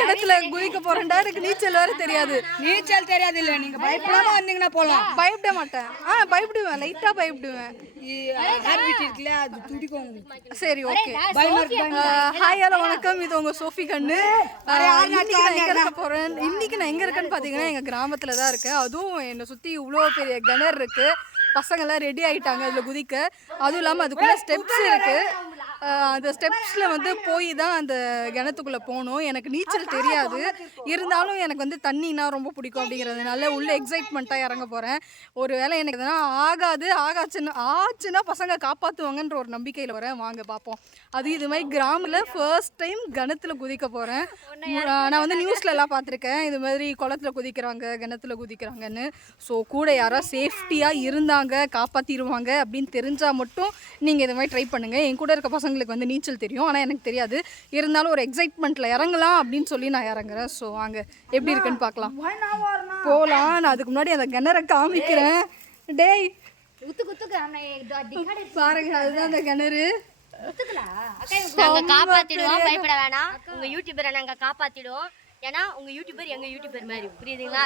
கிணத்துல குதிக்க போறேன்டா. எனக்கு நீச்சல் வேற தெரியாது. நீச்சல் தெரியாது இல்ல, நீங்க பயப்படாம வந்தீங்கன்னா போலாம். பயப்பட மாட்டேன். பயப்படுவேன், லைட்டா பயப்படுவேன். ஹார்ட் இருக்குல, அது துடிக்கும். சரி, ஓகே. ஹாய், ஹலோ, வணக்கம். இது உங்க சோஃபி கண்ணு. இன்னைக்கு நான் எங்க இருக்கேன்னு பாத்தீங்கன்னா எங்க கிராமத்துல தான் இருக்கேன். அதுவும் என்னை சுத்தி இவ்வளோ பெரிய கிணறு இருக்கு. பசங்கள்லாம் ரெடி ஆகிட்டாங்க அதில் குதிக்க. அதுவும் இல்லாமல் அதுக்குள்ளே ஸ்டெப்ஸ் இருக்குது. அந்த ஸ்டெப்ஸில் வந்து போய் தான் அந்த கிணத்துக்குள்ளே போகணும். எனக்கு நீச்சல் தெரியாது, இருந்தாலும் எனக்கு வந்து தண்ணினா ரொம்ப பிடிக்கும். அப்படிங்கிறதுனால உள்ளே எக்ஸைட்மெண்ட்டாக இறங்க போகிறேன். ஒரு வேளை எனக்கு எதனா ஆச்சுன்னா பசங்க காப்பாற்றுவாங்கன்ற ஒரு நம்பிக்கையில் வரேன். வாங்க பார்ப்போம். அது இது மாதிரி கிராமில் ஃபர்ஸ்ட் டைம் கிணத்துல குதிக்க போகிறேன். நான் வந்து நியூஸ்லலாம் பார்த்துருக்கேன், இது மாதிரி குளத்துல குதிக்கிறாங்க, கிணத்துல குதிக்கிறாங்கன்னு. ஸோ கூட யாராவது சேஃப்டியாக இருந்தாங்க, காப்பாற்றிடுவாங்க அப்படின்னு தெரிஞ்சால் மட்டும் நீங்கள் இது மாதிரி ட்ரை பண்ணுங்கள். என் கூட இருக்க பசங்களுக்கு வந்து நீச்சல் தெரியும், ஆனால் எனக்கு தெரியாது. இருந்தாலும் ஒரு எக்ஸைட்மெண்ட்டில் இறங்கலாம் அப்படின்னு சொல்லி நான் இறங்குறேன். ஸோ வாங்க எப்படி இருக்குன்னு பார்க்கலாம். போகலாம். நான் அதுக்கு முன்னாடி அந்த கிணறை காமிக்கிறேன். டேய் பாருங்க, அதுதான் அந்த கிணறு. நாங்க காப்பாத்திடுவோம், பயப்பட வேணாம். உங்க யூடியூபரை நாங்க காப்பாத்திடுவோம். ஏன்னா உங்க யூடியூபர் எங்க யூடியூபர் மாதிரி, புரியுதுங்களா?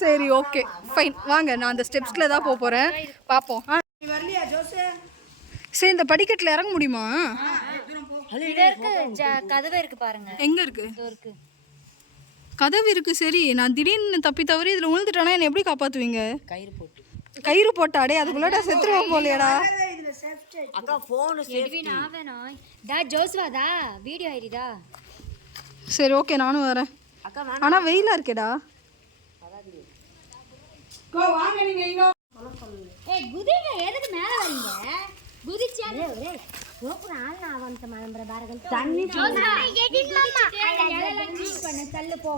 சரி, ஓகே, ஃபைன். வாங்க, நான் அந்த ஸ்டெப்ஸ்ல தான் போக போறேன். பார்ப்போம். சரி, இந்த படிக்கட்டில் இறங்க முடியுமா? கதவு இருக்கு பாருங்க. எங்க இருக்கு? கதவு இருக்கு. சரி, நான் திடீர்னு தப்பி தவறி இதுல விழுந்துட்டேன்னா என்ன எப்படி காப்பாத்துவீங்க? கயிறு போட்டாடே, அதுக்குள்ளடா செத்துருவோம் போலையடா. அக்கா போன் எட்வின் ஆவனா டா ஜோஸ்வாடா வீடியோ ஐடிடா. சரி, ஓகே, நானும் வரேன். ஆனா வெயிலா இருக்கேடா. கோ வாங்க, நீங்க இங்க. ஏய் குதிங்க, எதுக்கு மேல வரீங்க? குதிச்சா ஏய் ஓபன் ஆளனா அவன்ட்ட மலம்பற பாரகன் தண்ணி ஜோஸ்வா எடிட் மாமா எல்லாம் க்ளீன் பண்ண தள்ளு போ.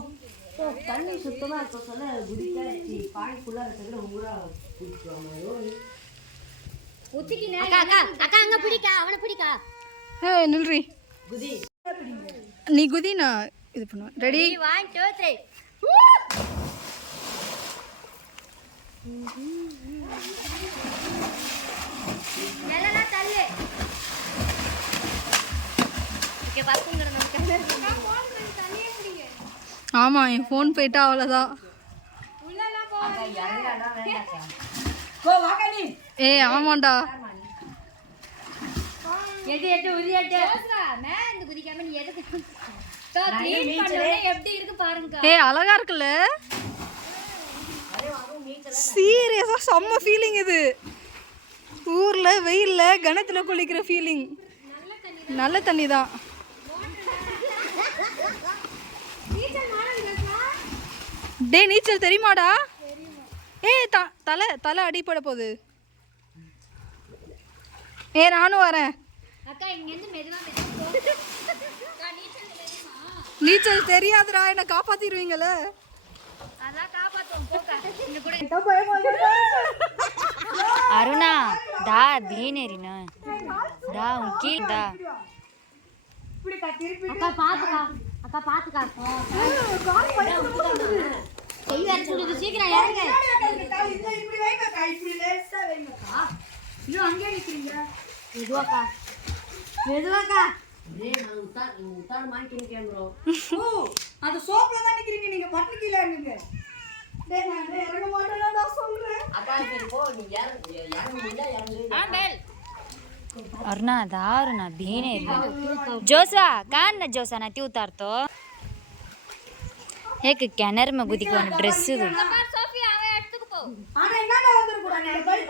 தண்ணி சுத்தமா இருக்க சொல்ல குதிச்சாச்சி பாய்க்குள்ள இருக்கற ஊரா குதிச்சுவாங்க. ஒத்திக்கினே அக்கா அங்க பிடிக்கா, அவனை பிடிக்கா. ஏய் நில்றி, குதி. நீ குதி, நான் இது பண்ணுவேன். ரெடி 1 2 3. எல்லாம் தள்ளு. ஓகே, பாக்குங்கற நமக்கு ஃபோன் பண்ணி தண்ணியே குடிங்க. ஆமா, என் ஃபோன் போயிட்டா அவ்வளவுதான். உள்ளலாம் போ. அங்க இறங்கடா வேண்டாக்கா. கோ வாங்க நீ. ஏய் ஆமாண்டா. எடு உரியட்டு. ஜோஸ்ரா மேல இருந்து குதிக்காம நீ எதுக்கு? க்ளீன் பண்ணனே எப்படி இருக்கு பாருங்க. ஏய் அழகா இருக்குல்ல. சீரியஸா செம்ம ஃபீலிங் இது. ஊர்ல வெயில்ல கிணத்துல குளிக்கிற ஃபீலிங். நல்ல தண்ணி தான். டேய் நீச்சல் தெரியுமாடா? ஏய் தலை அடிபட போகுது. நானும் வரேன். அக்கா இங்க இருந்து மெதுவா போ. நீச்சல் தெரியாதுடா, என்ன காப்பாத்திடுவீங்கல. அதான் காப்பாத்துவோம் போக்கா. இந்த கூட அருணா டா தீனேரினா டா கீழ டா. இப்படி திருப்பி அக்கா பாத்துக்கா, அக்கா பாத்துக்கா. கால் பைய கை வர சொல்லுது, சீக்கிரம் இறங்க. இப்படி வைங்க அக்கா, இப்படி லேசா வைங்க அக்கா. இன்னும் அங்கே நிக்கிறீங்க. மெதுவாக்கா மெதுவாக்கா. டேய் நான் உத்தார் மாட்டிங்க கேமரா. ஓ அந்த சோப்ல தான் நிக்கிறீங்க, நீங்க பட்டு கீழ இருங்க. டேய் நான் இறங்க மாட்டேனா நான் சொல்றேன். அக்கா சரி போ, நீ இறங்க முடியல இறங்கு. ஆம்பல் अरुणा दारुणा दीने जोसा कान न जोसा ना ती उतार तो एक कैनर में गुदी को ड्रेस இது सोफी அவ எடுத்துக்கு போ. ஆனா என்னடா வந்துற கூடாது, இந்த பை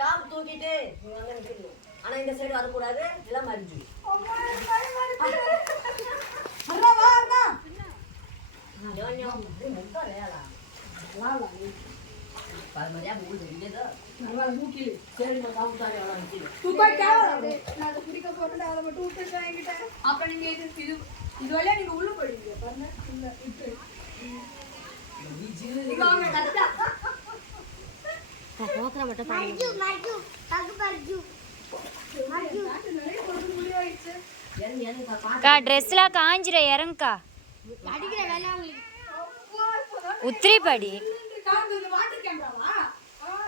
டாம் தூக்கிட்டு நீ வந்து நிக்கணும். ஆனா இந்த சைடு வர கூடாது, இல்ல மறிஞ்சு. அண்ணா வா அண்ணா. யோயோ முட்டா லேலா லாலா பாரமரியா பூ தெரியுதா நல்லா மூக்கில சரி நான் காவுதாரே வர நிக்குது. தூ போய் காவல நான் குடிக்க போறேன், அத மட்டும் விட்டு வாங்கிட்ட. அப்புறம் நீங்க இது வழியா நீங்க உள்ள போயிடுவீங்க பாருங்க. உள்ள விட்டு நீங்க வாங்க கரெக்ட்டா. போக்குற மட்டும் பாருங்க. மர்ஜு தகு பர்ஜு மர்ஜு நிறைய போட்டு முடியாயிச்சு. ஏன் கா ட்ரெஸ்ல காஞ்சிர இறங்கா அடிக்கிற வேலை உங்களுக்கு உத்ரி படி காந்து வாட்டர் கேமராவா?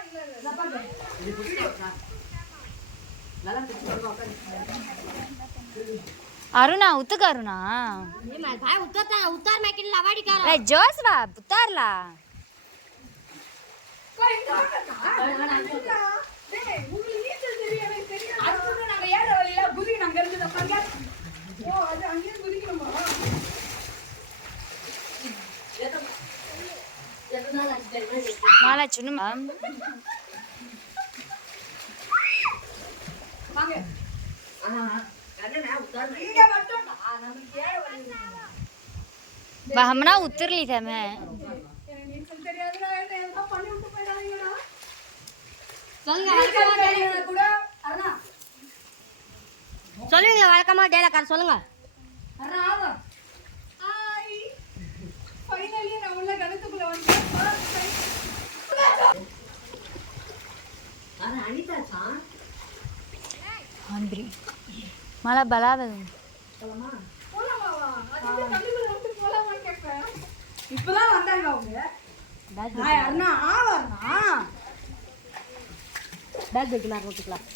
இல்ல இல்ல பாருங்க இது புடிச்சா நல்லா பிடிச்சு உட்கார்ந்து. अरुणा उतर अरुणा ये माय भाई उतरता उतर मैं किल्ला वाडी कर ए जोश बा उतारला माला चुनु हमना उतर ली था मैं சொல்லுங்க வழக்கமா டேலக்கார சொல்லுங்க ஃபைனலி நான் உள்ள கணத்துக்குள்ள வந்தேன் अरे अनीता चा हंग्री मला बलावे போலாமா போலாமாவா அது தண்ணிக்குள்ள வந்து போலாமான்னு கேக்குறேன் இப்பதான் வந்தாங்க அவங்க ஹாய் அண்ணா ஆவறனா பேக் வைக்கலாம்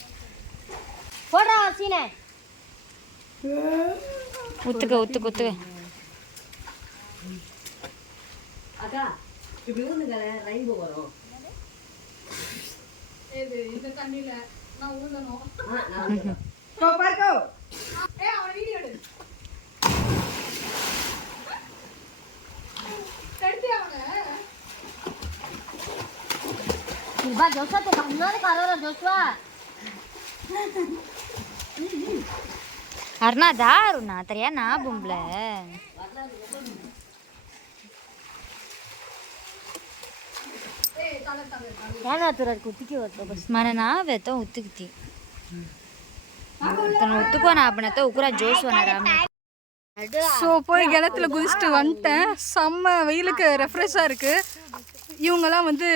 போடா சீனே उतक அக்கா இப்படி ஊந்துங்க ரெயின்போ வரும் இந்த தண்ணில நான் ஊதணும் நான் கோ பார்க்கோ அவன் வீடியோ எடு எடுத்து அவனை बा जोसा तो कन्नड़ करो जोसवा अरुणा दारू ना तरिया ना बुंबले याना तुरा कुत्ती होतो बस మన నావే తో ఉత్తుకుతి తను ఉత్తుకోనా అప్పుడు తో ఉకురా జోస్ వనరా ஸோ போய் கிணத்துல குதிச்சுட்டு வந்துட்டேன் செம்ம வெயிலுக்கு ரெஃப்ரெஷ்ஷாக இருக்குது இவங்கெல்லாம் வந்து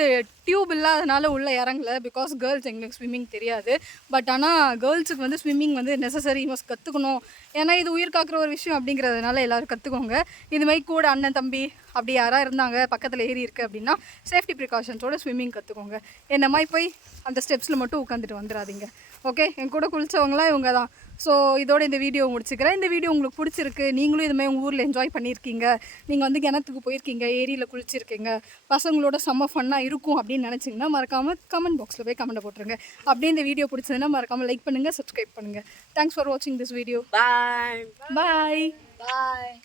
டியூப் இல்லாதனால உள்ளே இறங்கல பிகாஸ் கேர்ள்ஸ் எங்களுக்கு ஸ்விம்மிங் தெரியாது பட் ஆனால் கேர்ள்ஸுக்கு வந்து ஸ்விம்மிங் வந்து நெசசரி மஸ்ட் கற்றுக்கணும் ஏன்னா இது உயிர் காக்கிற ஒரு விஷயம் அப்படிங்கிறதுனால எல்லோரும் கற்றுக்கோங்க இதுமாதிரி கூட அண்ணன் தம்பி அப்படி யாராக இருந்தாங்க பக்கத்தில் ஏறி இருக்குது அப்படின்னா சேஃப்டி ப்ரிகாஷன்ஸோட ஸ்விம்மிங் கற்றுக்கோங்க என்ன மாதிரி போய் அந்த ஸ்டெப்ஸில் மட்டும் உட்காந்துட்டு வந்துடாதீங்க ஓகே என் கூட குளித்தவங்களாம் இவங்க தான் ஸோ இதோட இந்த வீடியோ முடிச்சுக்கிறேன் இந்த வீடியோ உங்களுக்கு பிடிச்சிருக்கு நீங்களும் இதுமாதிரி உங்கள் ஊரில் என்ஜாய் பண்ணியிருக்கீங்க நீங்கள் வந்து கிணத்துக்கு போயிருக்கீங்க ஏரியில் குளிச்சிருக்கீங்க பசங்களோட செம்ம ஃபன்னாக இருக்கும் அப்படின்னு நினச்சிங்கன்னா மறக்காமல் கமெண்ட் பாக்ஸில் போய் கமெண்ட் போட்டுருங்க அப்படியே இந்த வீடியோ பிடிச்சதுன்னா மறக்காமல் லைக் பண்ணுங்கள் சப்ஸ்கிரைப் பண்ணுங்கள் தேங்க்ஸ் ஃபார் வாட்சிங் this video bye bye bye